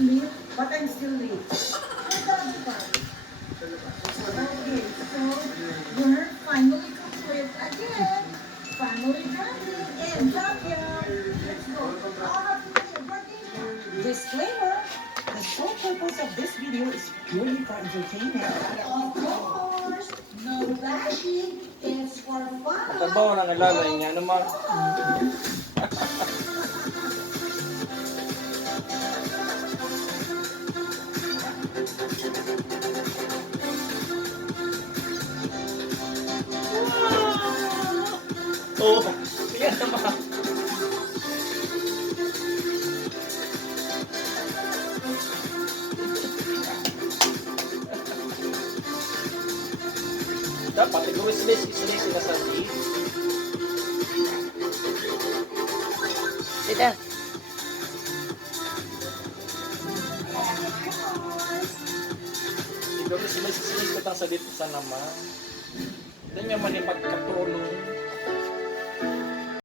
sleep, but I'm still late. Okay, so we're finally complete again. Family bonding and champion. Let's go. Disclaimer. The sole purpose of this video is purely for entertainment. Of course, no bashing. It's for fun. Tabaw na nalalay niya naman. Oh, yan naman. Dapat siguro sila sa seat. Sida. Siguro sila sa dito sa naman. Hindi niya man yung magkatulong.